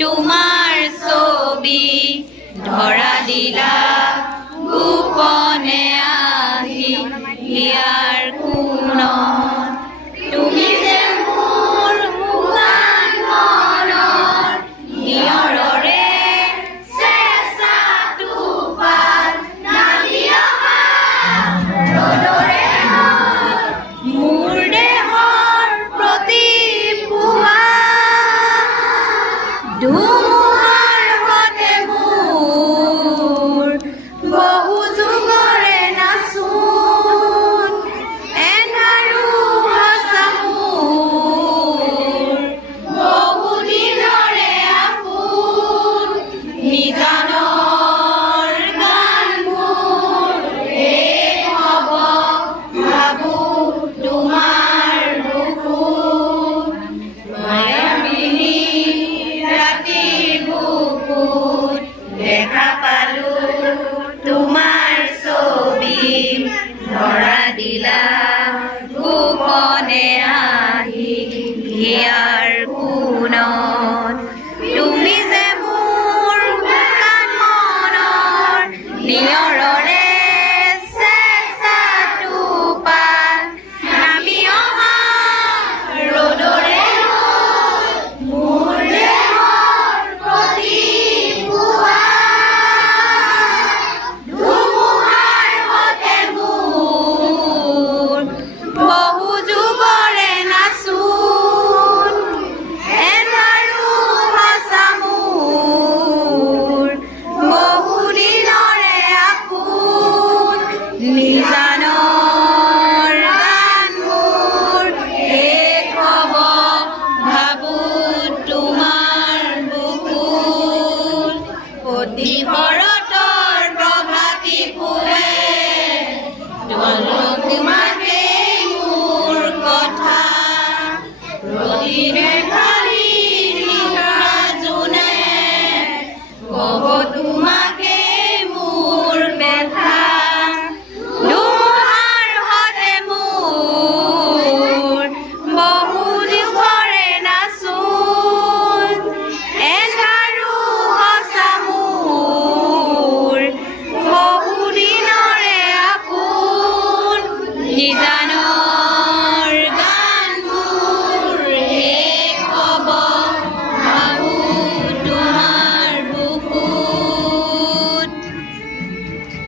তোমাৰ ছবি ধৰা দিলা গোপনে আহি হিয়াৰ কোণত তুমি যে মোৰ শুকান মনৰ নিয়ৰৰে চেঁচা টোপাল নামি অহা ৰ'দৰে মোৰ দেহৰ প্ৰতি পুৱা ধুমুহাৰ সতে মোৰ বহু যুগৰে নাচোন এন্ধাৰো সঁচা মোৰ বহু দিনৰে আপোন নিজানৰ গানবোৰ শেষ হ'ব ভাবোঁ তোমাৰ বুকুত মায়াবিনী ৰাতিৰ বুকুত দেখা পালোঁ তোমাৰ ছবি ধৰা দিলা গোপনে আহি হিয়াৰ